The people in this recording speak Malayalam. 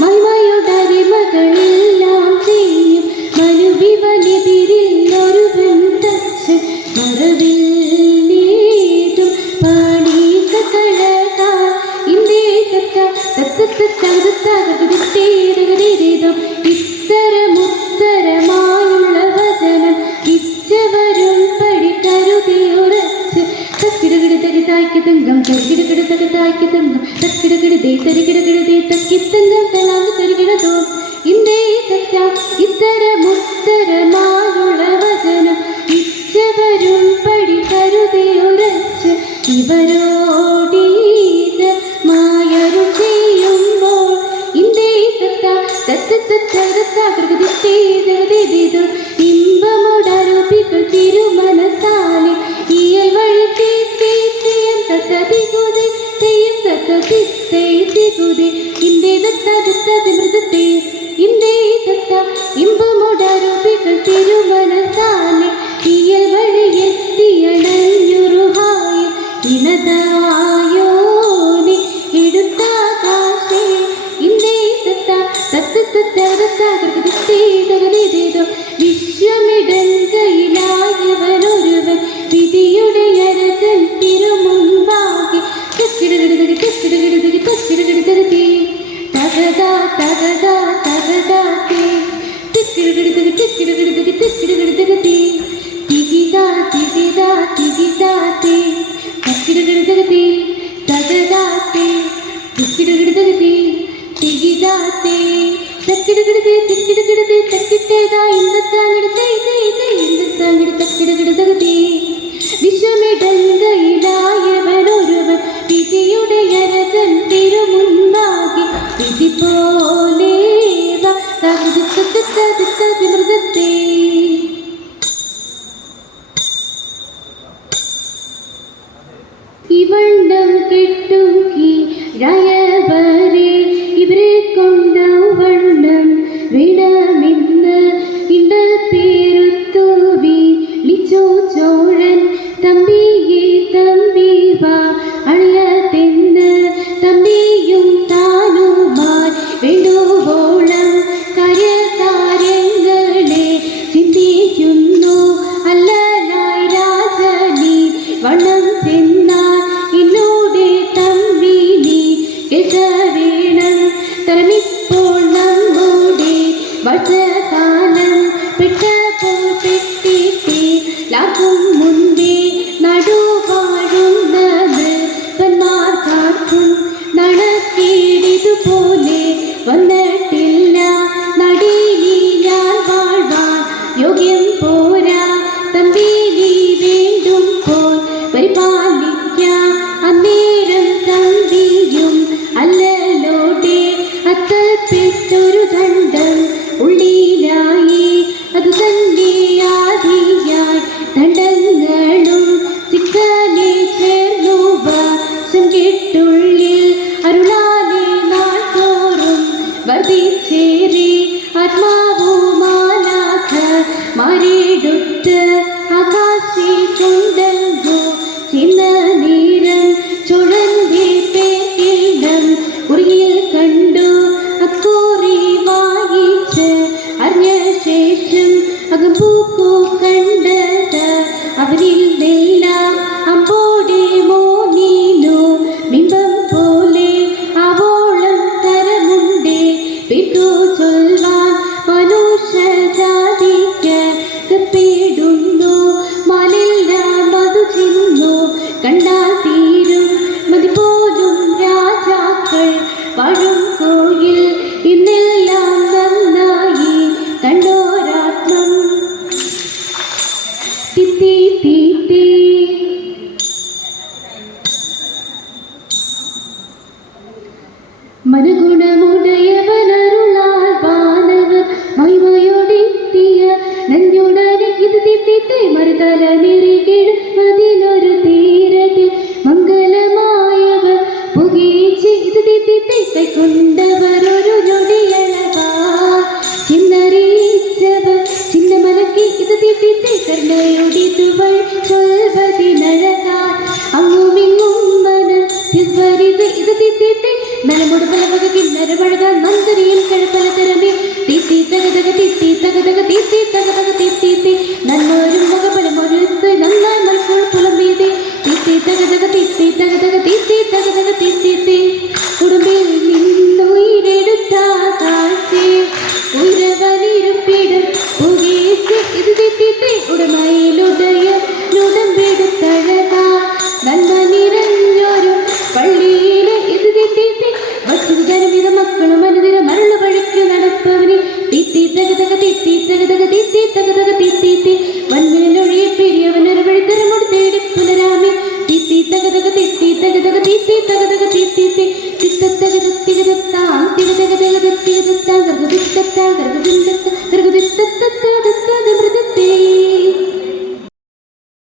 മഹിമയുടെ മകൾ തക്കിത്തങ്കം തക്കിടുകിട തകതാക്കി തങ്കം തക്കിടുകിടതേ തരികിടുകിടതേ തക്കിത്തങ്കം തലാന്ന് തരികിടതോ. ഇന്നേ തറ്റാം ഇത്തരമുത്തരമായുള്ള വചനം ഇച്ചവരും പടി കരുതി ഉറച്ച് ഇവരോടീത് മായരു ചെയ്യുമ്പോൾ ഇന്നേ തത്ത തത്ത തത്ത ചിത്തൈ തികുതി ഇന്ത്യതത്തകത്തത് മൃതത്തെ തകതാ തകതാ തേ. തിക്കിടുകിടുകിടു തിക്കിടുകിടുകിടു തിക്കിടുകിടുകിടു തേ തികിതാ തികിതാ തികിതാ തേ. തിക്കിടുകിടുകിടു തേ. തകതാ തേ. തിക്കിടുകിടുകിടു തേ തികിതാ പോ 也充满。Bye, guys. കരുണയുടിതുവൾ ചൊൽവതി നഴകാൻ അങ്ങുമിങ്ങും മനസ്വരിത് ഇത് തിത്തിത്തി നലമുടുതലമക കിന്നരമഴക മന്ത്രിയും കിഴപ്പല തരമേ തിത്തി തകതക തിത്തി തകതക